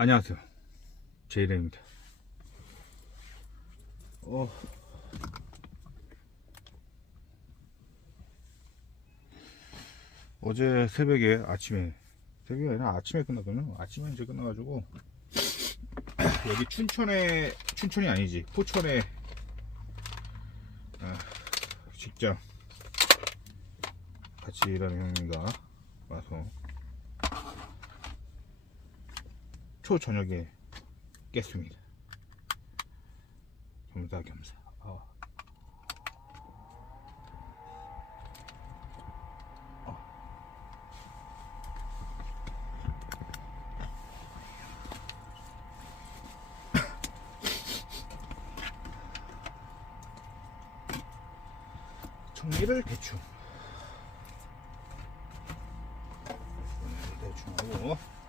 안녕하세요. 제이레입니다. 어. 어제 새벽에 아침에 새벽이 아니라 아침에 끝났거든요. 아침에 이제 끝나가지고 여기 춘천에 춘천이 아니지 포천에 아, 직장 같이 일하는 형님과 와서 초 저녁에 깼습니다. 겸사겸사. 아. 아. 정리를 대충. 정리를 대충 하고.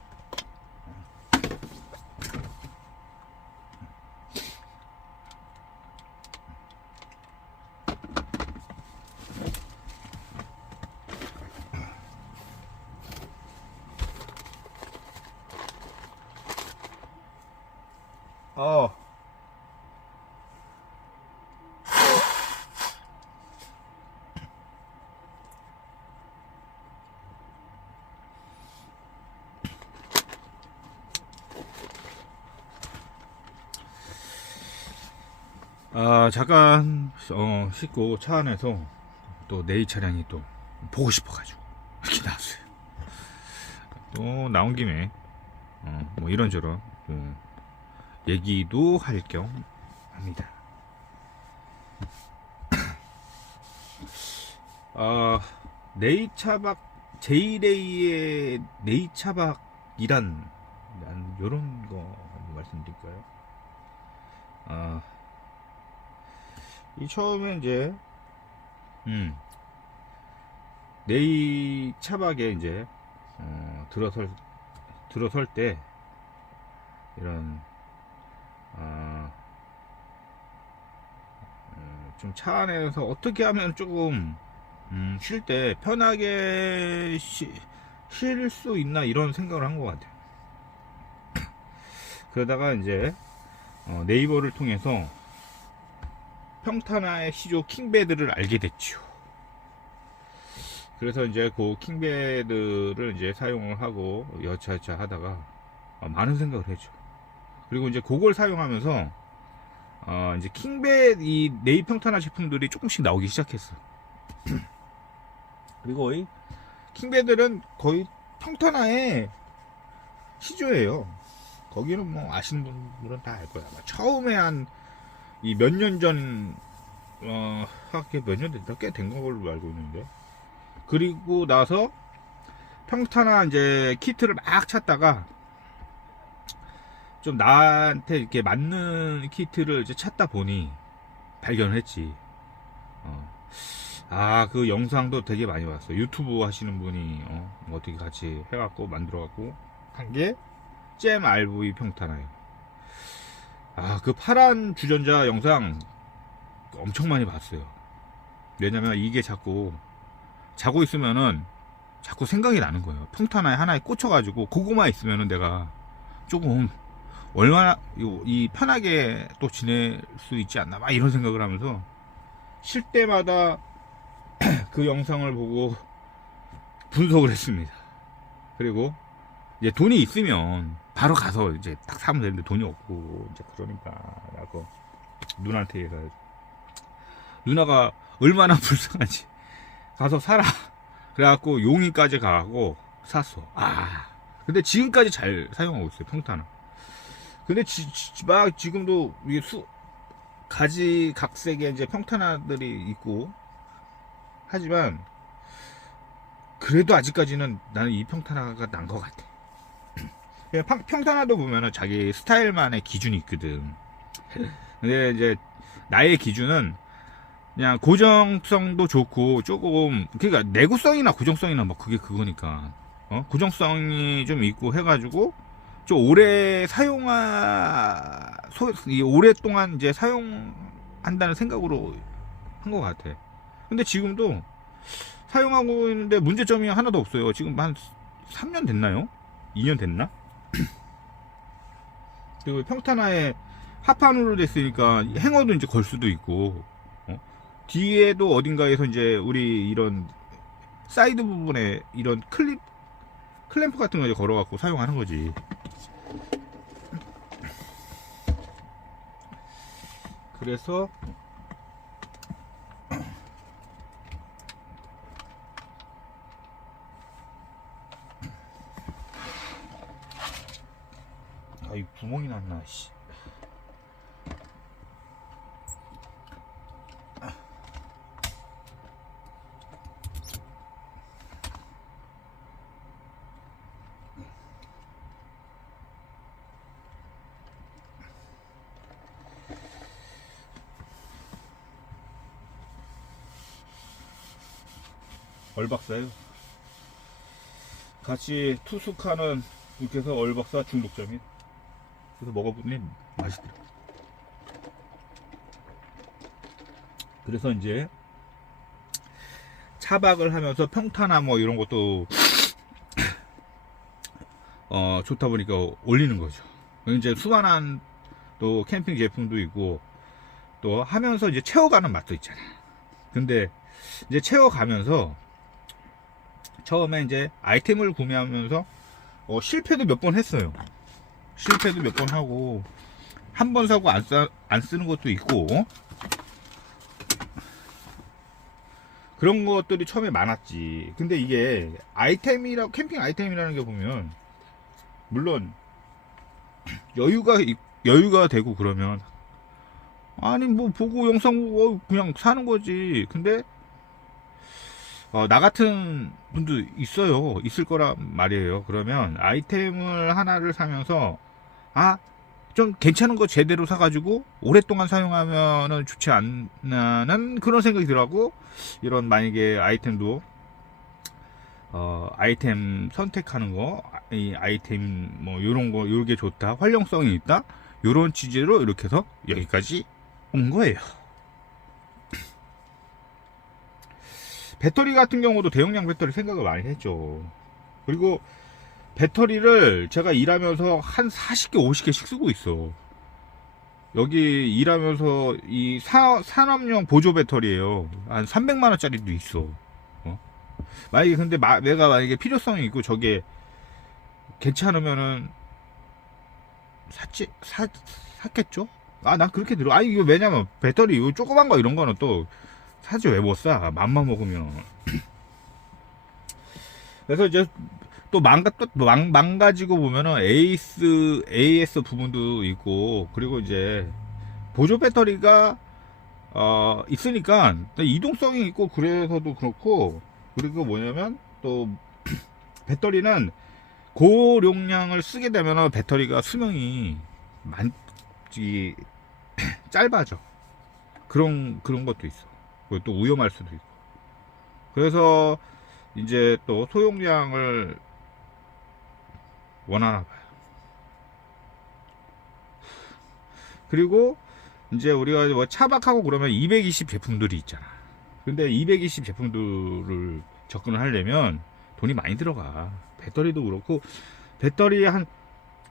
어. 아, 잠깐, 어, 씻고 차 안에서 또 내일 차량이 또 보고 싶어가지고 이렇게 나왔어요. 또 나온 김에, 어, 뭐 이런저런, 뭐 얘기도 할 겸 합니다. 아, 네이차박, 제이레이의 네이차박이란, 난 요런 거 말씀드릴까요? 아, 이 처음에 이제, 음, 네이 차박에 이제, 어, 들어설, 들어설 때, 이런, 아, 음, 좀차 안에서 어떻게 하면 조금 음, 쉴 때 편하게 쉴 수 있나 이런 생각을 한 것 같아요. 그러다가 이제 어, 네이버를 통해서 평탄화의 시조 킹베드를 알게 됐죠. 그래서 이제 그 킹베드를 이제 사용을 하고 여차여차 하다가 어, 많은 생각을 했죠. 그리고 이제 그걸 사용하면서 어 이제 킹베 이 네이 평탄화 제품들이 조금씩 나오기 시작했어. 그리고 이 킹베들은 거의 평탄화의 시조예요. 거기는 뭐 아시는 분들은 다 알 거야. 처음에 한 이 몇 년 전, 어, 하게 몇년 됐다? 꽤 된 걸로 알고 있는데. 그리고 나서 평탄화 이제 키트를 막 찾다가 좀 나한테 이렇게 맞는 키트를 이제 찾다 보니 발견을 했지. 어. 아, 그 영상도 되게 많이 봤어요. 유튜브 하시는 분이, 어, 뭐 어떻게 같이 해갖고, 만들어갖고, 한 게, 잼 RV 평탄화예요. 아, 그 파란 주전자 영상 엄청 많이 봤어요. 왜냐면 이게 자꾸, 자고 있으면은, 자꾸 생각이 나는 거예요. 평탄화에 하나에 꽂혀가지고, 그거만 있으면은 내가 조금, 얼마나, 이, 이 편하게 또 지낼 수 있지 않나, 막 이런 생각을 하면서, 쉴 때마다 그 영상을 보고 분석을 했습니다. 그리고 이제 돈이 있으면 바로 가서 이제 딱 사면 되는데 돈이 없고 이제 그러니까 라고 누나한테 얘가 누나가 얼마나 불쌍한지. 가서 사라. 그래갖고 용인까지 가고 샀어. 아 근데 지금까지 잘 사용하고 있어요 평탄은. 근데 지, 지- 막 지금도 이게 수 가지 각색의 이제 평탄화들이 있고. 하지만 그래도 아직까지는 나는 이 평탄화가 난 것 같아. 그냥 평- 평탄화도 보면은 자기 스타일만의 기준이 있거든. 근데 이제 나의 기준은 그냥 고정성도 좋고 조금 그러니까 내구성이나 고정성이나 뭐 그게 그거니까 어 고정성이 좀 있고 해가지고 좀 오래 사용하 소, 이 오랫동안 이제 사용한다는 생각으로 한 것 같아. 근데 지금도 사용하고 있는데 문제점이 하나도 없어요. 지금 한 3년 됐나요? 2년 됐나? 그리고 평탄화에 합판으로 됐으니까 행어도 이제 걸 수도 있고 어? 뒤에도 어딘가에서 이제 우리 이런 사이드 부분에 이런 클립 클램프 같은 거 이제 걸어갖고 사용하는 거지. 그래서 이 구멍이 났나 씨. 얼박사요. 같이 투숙하는 분께서 얼박사 중독점이. 그래서 먹어보니 맛있더라. 그래서 이제 차박을 하면서 평탄화 뭐 이런 것도 어 좋다 보니까 올리는 거죠. 이제 수많은 또 캠핑 제품도 있고 또 하면서 이제 채워가는 맛도 있잖아. 근데 이제 채워가면서 처음에 이제 아이템을 구매하면서 어, 실패도 몇 번 했어요. 실패도 몇 번 하고 한 번 사고 안, 쓰, 안 쓰는 것도 있고 그런 것들이 처음에 많았지. 근데 이게 아이템이라 캠핑 아이템이라는 게 보면 물론 여유가 있- 여유가 되고 그러면 아니 뭐 보고 영상 보고 그냥 사는 거지. 근데 어, 나 같은 분도 있어요. 있을 거란 말이에요. 그러면 아이템을 하나를 사면서, 아, 좀 괜찮은 거 제대로 사가지고 오랫동안 사용하면은 좋지 않나는 그런 생각이 들어가고, 이런 만약에 아이템도, 어, 아이템 선택하는 거, 이 아이템 뭐 요런 거, 요게 좋다, 활용성이 있다, 요런 취지로 이렇게 해서 여기까지 온 거예요. 배터리 같은 경우도 대용량 배터리 생각을 많이 했죠. 그리고 배터리를 제가 일하면서 한 40개, 50개씩 쓰고 있어. 여기 일하면서 이 사, 산업용 보조 배터리예요. 한 300만 원짜리도 있어. 어? 만약에 근데 마- 내가 만약에 필요성이 있고 저게 괜찮으면은 샀지 사 샀겠죠? 아난 그렇게 들어. 아 이거 왜냐면 배터리 요 조그만 거 이런 거는 또 사지 왜 못 사? 맘만 먹으면. 그래서 이제 또 망가 또 망, 망가지고 보면은 AS AS 부분도 있고 그리고 이제 보조 배터리가 어 있으니까 또 이동성이 있고 그래서도 그렇고 그리고 뭐냐면 또 배터리는 고용량을 쓰게 되면 배터리가 수명이 많, 이, 짧아져. 그런, 그런 것도 있어. 그리고 또 위험할 수도 있고. 그래서 이제 또 소용량을 원하나 봐요. 그리고 이제 우리가 뭐 차박하고 그러면 220 제품들이 있잖아. 근데 220 제품들을 접근을 하려면 돈이 많이 들어가. 배터리도 그렇고 배터리 한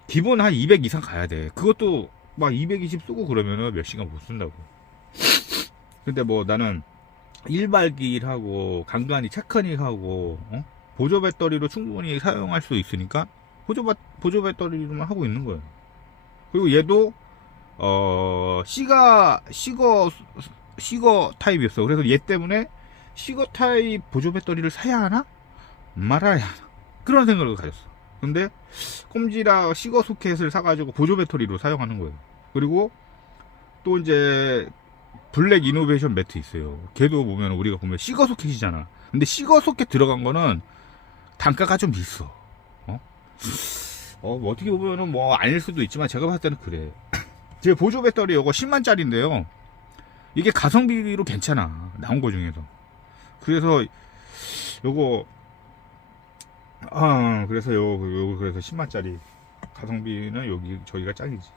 기본 한 200 이상 가야 돼. 그것도 막 220 쓰고 그러면은 몇 시간 못 쓴다고. 근데 뭐 나는 일발기일하고 간간히 체크닉하고 어? 보조 배터리로 충분히 사용할 수 있으니까 보조, 배- 보조 배터리로만 하고 있는 거예요. 그리고 얘도 어 시가 시거 시거 타입이었어. 그래서 얘 때문에 시거 타입 보조 배터리를 사야 하나 말아야 하나 그런 생각을 가졌어. 근데 꼼지락 시거 소켓을 사가지고 보조 배터리로 사용하는 거예요. 그리고 또 이제 블랙 이노베이션 매트 있어요. 걔도 보면 우리가 보면 시거 소켓이잖아. 근데 시거 소켓 들어간 거는 단가가 좀 있어. 어? 어, 뭐 어떻게 보면은 뭐 아닐 수도 있지만 제가 봤을 때는 그래. 제 보조 배터리 요거 10만짜리인데요. 이게 가성비로 괜찮아. 나온 거 중에서. 그래서 요거 아, 그래서 요, 요, 그래서 10만짜리. 가성비는 여기, 저희가 짱이지.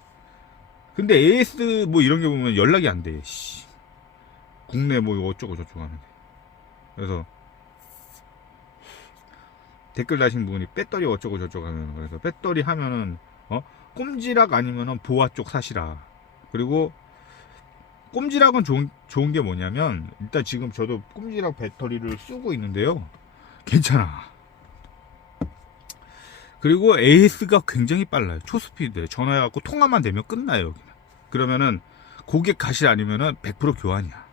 근데 AS 뭐 이런 게 보면 연락이 안 돼, 씨. 국내 뭐 어쩌고 저쩌고 하는데. 그래서, 댓글 다신 분이 배터리 어쩌고 저쩌고 하면, 그래서 배터리 하면은, 어? 꼼지락 아니면은 보아 쪽 사시라. 그리고 꼼지락은 좋은, 좋은 게 뭐냐면 일단 지금 저도 꼼지락 배터리를 쓰고 있는데요. 괜찮아. 그리고 AS가 굉장히 빨라요. 초스피드. 전화해갖고 통화만 되면 끝나요. 여기는. 그러면은 고객 가실 아니면은 100% 교환이야.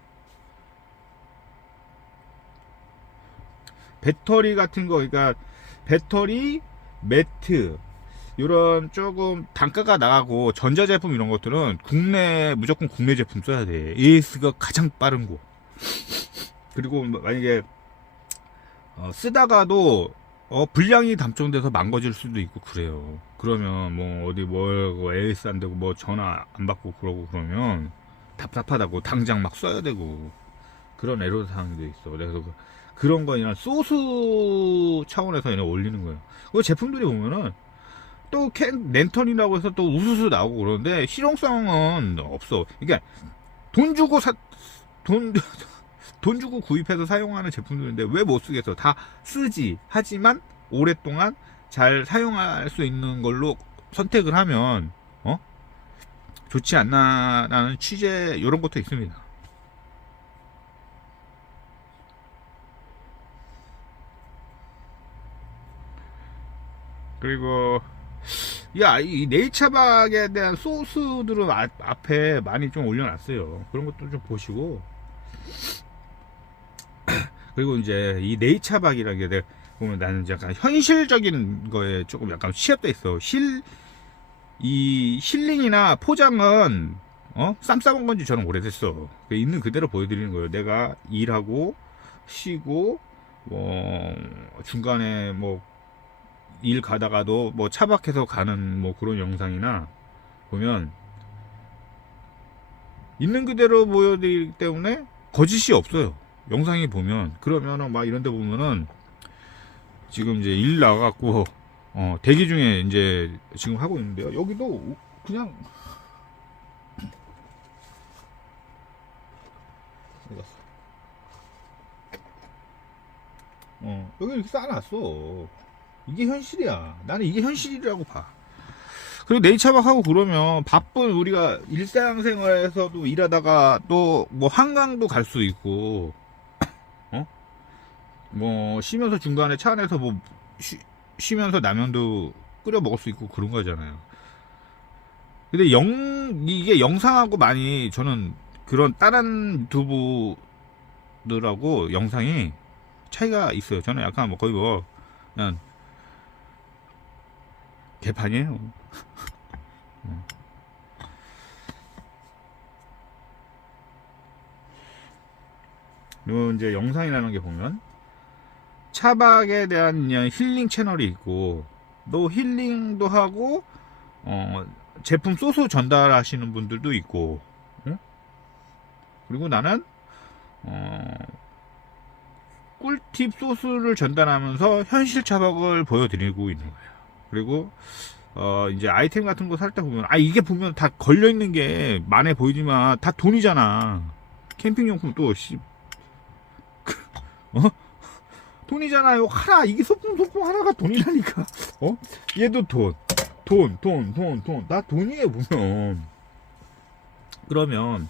배터리 같은 거, 그러니까 배터리, 매트, 이런 조금 단가가 나가고 전자제품 이런 것들은 국내 무조건 국내 제품 써야 돼. AS가 가장 빠른 거. 그리고 만약에 어, 쓰다가도 어, 불량이 담정돼서 망가질 수도 있고 그래요. 그러면 뭐 어디 뭐 AS 안 되고 뭐 전화 안 받고 그러고 그러면 답답하다고 당장 막 써야 되고 그런 애로 사항도 있어. 그래서 그- 그런 거 그냥 소스 차원에서 그냥 올리는 거예요. 그 제품들이 보면은 또 캔 랜턴이라고 해서 또 우수수 나오고 그러는데 실용성은 없어. 그러니까 돈 주고 사, 돈, 돈 주고 구입해서 사용하는 제품들인데 왜 못 쓰겠어? 다 쓰지. 하지만 오랫동안 잘 사용할 수 있는 걸로 선택을 하면, 어? 좋지 않나라는 취재, 이런 것도 있습니다. 그리고 야, 이 네이처박에 대한 소스들은 아- 앞에 많이 좀 올려놨어요. 그런 것도 좀 보시고. 그리고 이제 이 네이처박이라는 게 보면 나는 약간 현실적인 거에 조금 약간 취합돼 있어. 실, 이 힐링이나 포장은 어? 쌈 싸먹은 건지 저는 오래됐어. 그 있는 그대로 보여드리는 거예요. 내가 일하고 쉬고 뭐 중간에 뭐 일 가다가도 뭐 차박해서 가는 뭐 그런 영상이나 보면 있는 그대로 보여드리기 때문에 거짓이 없어요. 영상이 보면 그러면은 막 이런데 보면은 지금 이제 일 나가갖고 어 대기 중에 이제 지금 하고 있는데요. 여기도 그냥? 어 여기 이렇게 쌓아놨어. 이게 현실이야. 나는 이게 현실이라고 봐. 그리고 네이처박하고 그러면 바쁜 우리가 일상생활에서도 일하다가 또 뭐 한강도 갈 수 있고, 어? 뭐 쉬면서 중간에 차 안에서 뭐 쉬, 쉬면서 라면도 끓여 먹을 수 있고 그런 거잖아요. 근데 영 이게 영상하고 많이 저는 그런 다른 유튜브들하고 영상이 차이가 있어요. 저는 약간 뭐 거의 뭐 그냥 개판이에요. 음. 그리고 이제 영상이라는 게 보면 차박에 대한 힐링 채널이 있고 또 힐링도 하고 어 제품 소스 전달하시는 분들도 있고 응? 그리고 나는 어 꿀팁 소스를 전달하면서 현실 차박을 보여드리고 있는 거예요. 그리고 어 이제 아이템 같은 거 살 때 보면 아 이게 보면 다 걸려 있는 게 만해 보이지만 다 돈이잖아. 캠핑 용품 또 씨. 어? 돈이잖아요. 하나 이게 소품 소품 하나가 돈이라니까. 어? 얘도 돈. 돈, 돈, 돈, 돈. 다 돈이에요, 보면. 그러면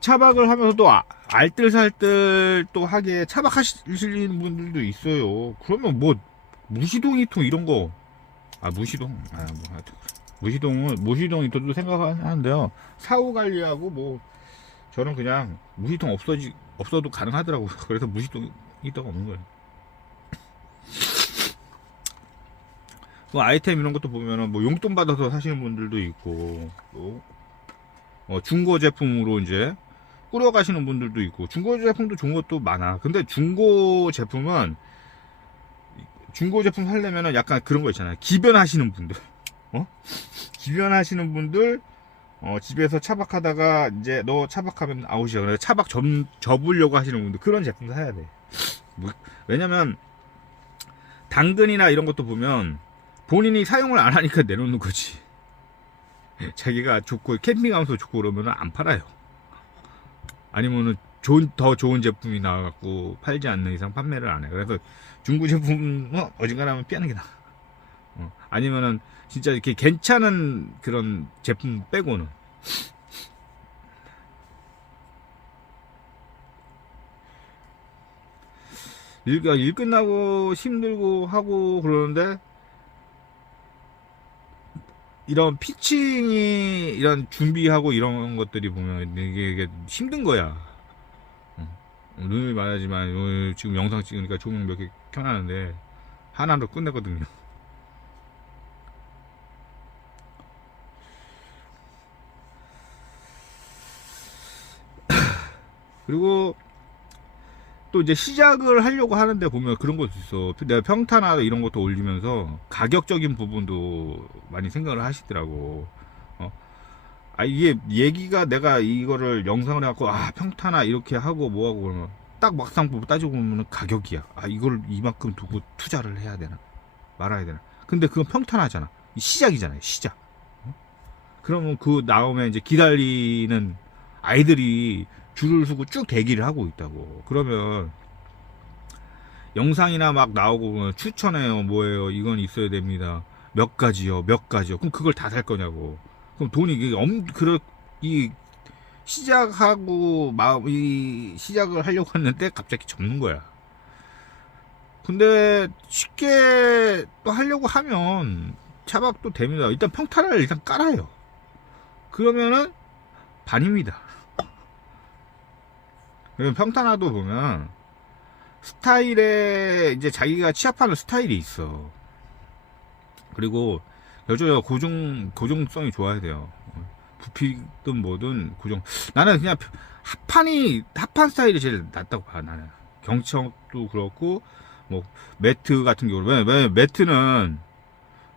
차박을 하면서 또 아- 알뜰살뜰 또 하게 차박하시는 분들도 있어요. 그러면 뭐 무시동 이통 이런 거. 아 무시동. 아 뭐 무시동은 무시동 이통도 생각하는데요. 사후 관리하고 뭐 저는 그냥 무시동 없어지 없어도 가능하더라고요. 그래서 무시동 이통 없는 거예요. 뭐 아이템 이런 것도 보면은 뭐 용돈 받아서 사시는 분들도 있고 또 어, 중고 제품으로 이제 꾸려 가시는 분들도 있고 중고 제품도 좋은 것도 많아. 근데 중고 제품은 중고 제품 살려면은 약간 그런 거 있잖아요. 기변하시는 분들, 어? 기변하시는 분들, 어, 집에서 차박하다가 이제 너 차박하면 아웃이야. 그래서 차박 접, 접으려고 하시는 분들 그런 제품 사야 돼. 뭐, 왜냐면 당근이나 이런 것도 보면 본인이 사용을 안 하니까 내놓는 거지. 자기가 좋고 캠핑하면서 좋고 그러면 안 팔아요. 아니면은 좋은 더 좋은 제품이 나와갖고 팔지 않는 이상 판매를 안 해. 그래서 중고 제품은 어지간하면 피하는 게 나아. 어. 아니면은 진짜 이렇게 괜찮은 그런 제품 빼고는 일, 일 끝나고 힘들고 하고 그러는데 이런 피칭이 이런 준비하고 이런 것들이 보면 이게, 이게 힘든 거야. 어. 늘 말하지만 오늘 지금 영상 찍으니까 조명 몇 개 켜놨는데 하나로 끝내거든요. 그리고 또 이제 시작을 하려고 하는데 보면 그런 것도 있어. 내가 평타나 이런 것도 올리면서 가격적인 부분도 많이 생각을 하시더라고. 어? 아, 이게 얘기가 내가 이거를 영상을 해갖고, 아, 평타나 이렇게 하고 뭐하고 그러면 딱 막상 보고 따지고 보면 가격이야. 아, 이걸 이만큼 두고 투자를 해야 되나? 말아야 되나? 근데 그건 평탄하잖아. 이 시작이잖아요, 시작. 어? 그러면 그 나오면 이제 기다리는 아이들이 줄을 서고 쭉 대기를 하고 있다고. 그러면 영상이나 막 나오고 보면 추천해요, 뭐예요, 이건 있어야 됩니다. 몇 가지요, 몇 가지요. 그럼 그걸 다 살 거냐고. 그럼 돈이 엄 그런 이 시작하고 마음 이 시작을 하려고 했는데 갑자기 접는 거야. 근데 쉽게 또 하려고 하면 차박도 됩니다. 일단 평타를 일단 깔아요. 그러면은 반입니다. 평타나도 보면 스타일에 이제 자기가 취합하는 스타일이 있어. 그리고 여자 고정 고정성이 좋아야 돼요. 부피든 뭐든 고정. 나는 그냥 합판이 합판 스타일이 제일 낫다고 봐. 나는 경청도 그렇고 뭐 매트 같은 경우 왜, 왜 매트는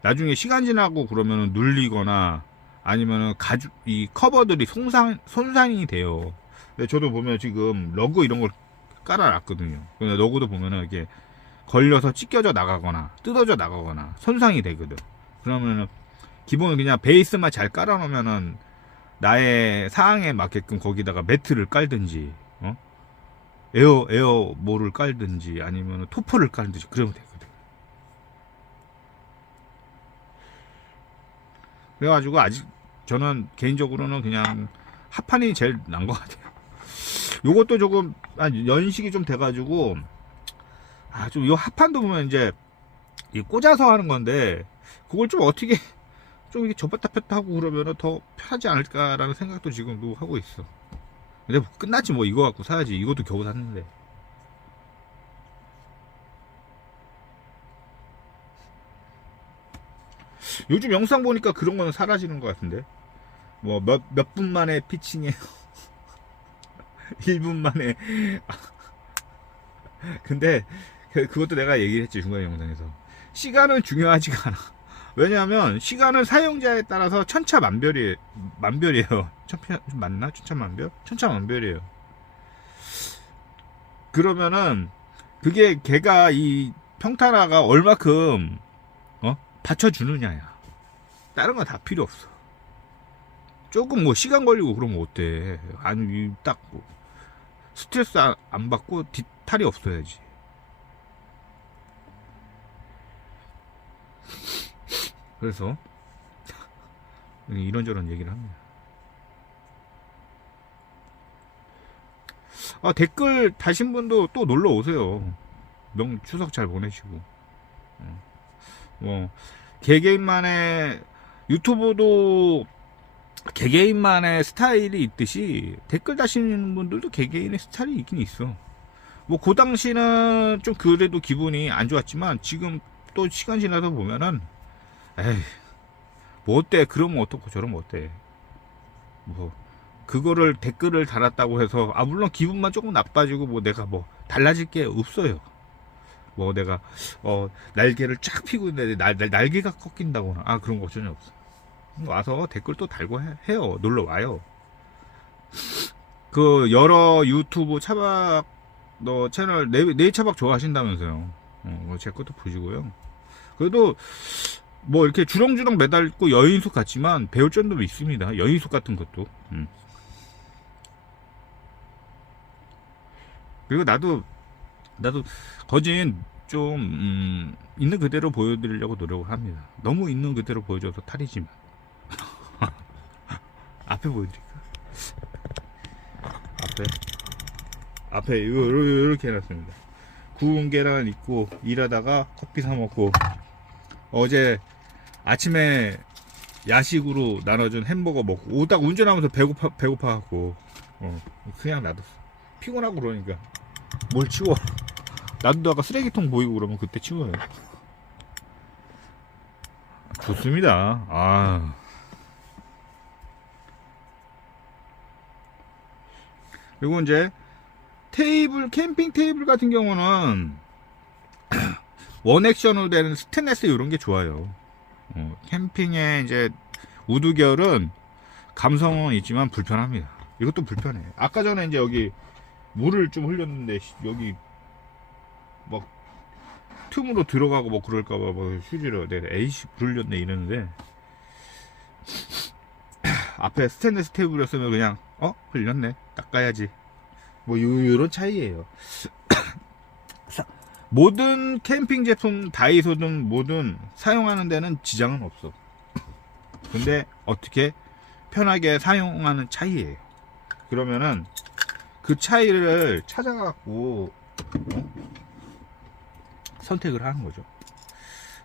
나중에 시간 지나고 그러면은 눌리거나 아니면은 가죽 이 커버들이 손상 손상이 돼요. 근데 저도 보면 지금 러그 이런 걸 깔아놨거든요. 근데 러그도 보면은 이게 걸려서 찢겨져 나가거나 뜯어져 나가거나 손상이 되거든. 그러면은 기본 그냥 베이스만 잘 깔아놓으면은 나의 상황에 맞게끔 거기다가 매트를 깔든지 어? 에어 에어 뭐를 깔든지 아니면 토퍼를 깔든지 그러면 되거든. 그래가지고 아직 저는 개인적으로는 그냥 합판이 제일 난 것 같아요. 요것도 조금 한 연식이 좀 돼가지고 아 좀 요 합판도 보면 이제 이 꽂아서 하는 건데 그걸 좀 어떻게 좀 이렇게 접었다 폈다 하고 그러면은 더 편하지 않을까라는 생각도 지금도 하고 있어. 근데 뭐 끝났지 뭐 이거 갖고 사야지 이것도 겨우 샀는데. 요즘 영상 보니까 그런 거는 사라지는 것 같은데. 뭐 몇 몇 분 만에 피칭해요. 1분 만에. 근데 그- 그것도 내가 얘기를 했지 중간 영상에서. 시간은 중요하지가 않아. 왜냐하면 시간은 사용자에 따라서 천차만별이 만별이에요. 천차 맞나? 천차만별? 천차만별이에요. 그러면은 그게 걔가 이 평타라가 얼마큼 어 받쳐주느냐야. 다른 건 다 필요 없어. 조금 뭐 시간 걸리고 그러면 어때? 아니 딱뭐 스트레스 안, 안 받고 뒤탈이 없어야지. 그래서 이런저런 얘기를 합니다. 아, 댓글 다신 분도 또 놀러 오세요. 명 추석 잘 보내시고. 어. 뭐 개개인만의 유튜브도 개개인만의 스타일이 있듯이 댓글 다시는 분들도 개개인의 스타일이 있긴 있어. 뭐 그 당시는 좀 그래도 기분이 안 좋았지만 지금 또 시간 지나다 보면은 에이, 뭐 어때? 그러면 어떻고 저러면 어때? 뭐 그거를 댓글을 달았다고 해서 아 물론 기분만 조금 나빠지고 뭐 내가 뭐 달라질 게 없어요. 뭐 내가 어 날개를 쫙 피고 있는데 날, 날 날개가 꺾인다거나 아 그런 거 전혀 없어. 와서 댓글 또 달고 해, 해요. 놀러 와요. 그 여러 유튜브 차박 너 채널 내, 내 차박 좋아하신다면서요. 어, 제 것도 보시고요. 그래도 뭐 이렇게 주렁주렁 매달고 여인숙 같지만 배울 점도 있습니다. 여인숙 같은 것도. 음. 그리고 나도 나도 거진 좀 음, 있는 그대로 보여드리려고 노력을 합니다. 너무 있는 그대로 보여줘서 탈이지만 앞에 보여드릴까? 앞에 앞에 이렇게 해놨습니다. 구운 계란 있고 일하다가 커피 사 먹고 어제 아침에 야식으로 나눠준 햄버거 먹고 오딱 운전하면서 배고파 배고파 갖고 어, 그냥 놔뒀어. 피곤하고 그러니까 뭘 치워? 놔두다가 쓰레기통 보이고 그러면 그때 치워요. 좋습니다. 아. 그리고 이제 테이블 캠핑 테이블 같은 경우는 원액션으로 되는 스테인레스 이런 게 좋아요. 어, 캠핑에 이제 우드 계열은 감성은 있지만 불편합니다. 이것도 불편해. 아까 전에 이제 여기 물을 좀 흘렸는데 씨, 여기 막 틈으로 들어가고 뭐 그럴까봐 뭐 휴지로 내가 에이씨 불 흘렸네 이러는데 앞에 스테인레스 테이블이었으면 그냥 어? 흘렸네. 닦아야지. 뭐 요, 요런 차이예요. 사- 모든 캠핑 제품 다이소든 뭐든 사용하는 데는 지장은 없어. 근데 어떻게 편하게 사용하는 차이예요. 그러면은 그 차이를 찾아갖고 어? 선택을 하는 거죠.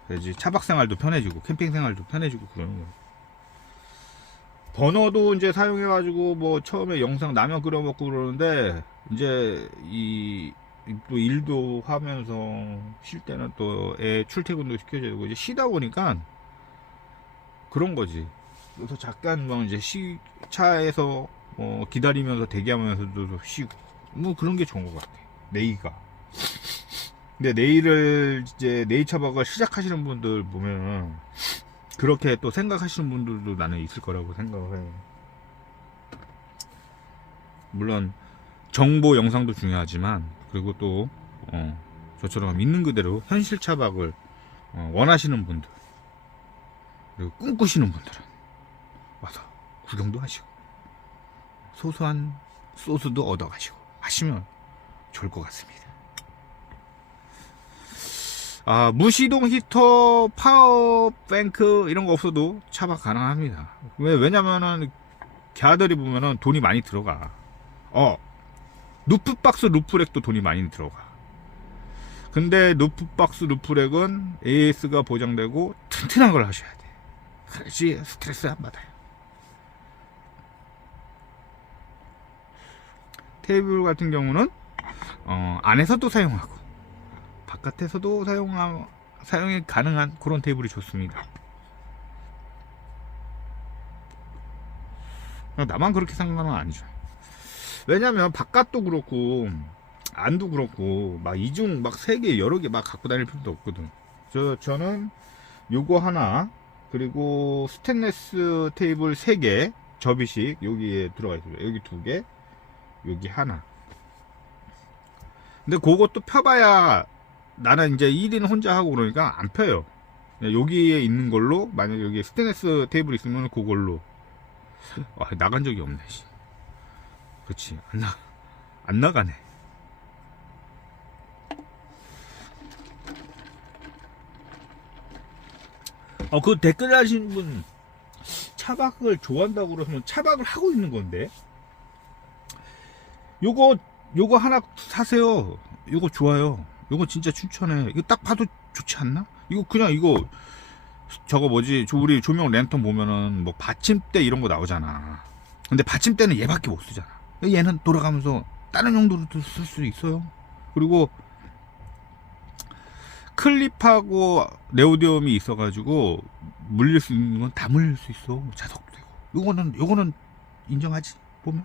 그래야지 차박 생활도 편해지고 캠핑 생활도 편해지고 그러는 거예요 버너도 이제 사용해가지고 뭐 처음에 영상 라면 끓여 먹고 그러는데 이제 이 또 일도 하면서 쉴 때는 또 애 출퇴근도 시켜줘야 되고 이제 쉬다 보니까 그런 거지. 그래서 잠깐 뭐 이제 시 차에서 뭐 기다리면서 대기하면서도 쉬고 뭐 그런 게 좋은 것 같아. 내일가. 근데 내일을 이제 내일 차박을 시작하시는 분들 보면 그렇게 또 생각하시는 분들도 나는 있을 거라고 생각을 해. 물론 정보 영상도 중요하지만 그리고 또 어, 저처럼 있는 그대로 현실 차박을 어, 원하시는 분들 그리고 꿈꾸시는 분들은 와서 구경도 하시고 소소한 소스도 얻어가시고 하시면 좋을 것 같습니다. 아, 무시동 히터, 파워뱅크 이런 거 없어도 차박 가능합니다. 왜, 왜냐면은 걔들이 보면은 돈이 많이 들어가. 어, 루프박스 루프렉도 돈이 많이 들어가. 근데 루프박스 루프렉은 AS가 보장되고 튼튼한 걸 하셔야 돼. 그래야지 스트레스 안 받아요. 테이블 같은 경우는 어, 안에서도 사용하고 바깥에서도 사용 사용이 가능한 그런 테이블이 좋습니다. 나만 그렇게 생각하는 건 아니죠. 왜냐면 바깥도 그렇고 안도 그렇고 막 이중 막 세 개 여러 개 막 갖고 다닐 필요도 없거든. 저 저는 요거 하나 그리고 스테인레스 테이블 세개 접이식 여기에 들어가 있어요. 여기 두 개, 여기 하나. 근데 그것도 펴봐야 나는 이제 1인 혼자 하고 그러니까 안 펴요. 여기에 있는 걸로 만약 여기 스테인레스 테이블 있으면 그걸로 아, 나간 적이 없네. 씨. 그렇지 안 나, 안 나가네. 어, 그 댓글 하신 분 차박을 좋아한다고 그러면 차박을 하고 있는 건데. 요거 요거 하나 사세요. 요거 좋아요. 요거 진짜 추천해. 이거 딱 봐도 좋지 않나? 이거 그냥 이거 저거 뭐지? 저 우리 조명 랜턴 보면은 뭐 받침대 이런 거 나오잖아. 근데 받침대는 얘밖에 못 쓰잖아. 얘는 돌아가면서 다른 용도로도 쓸 수 있어요. 그리고 클립하고 네오디움이 있어가지고 물릴 수 있는 건 다 물릴 수 있어. 자석도 되고. 요거는 요거는 인정하지 보면.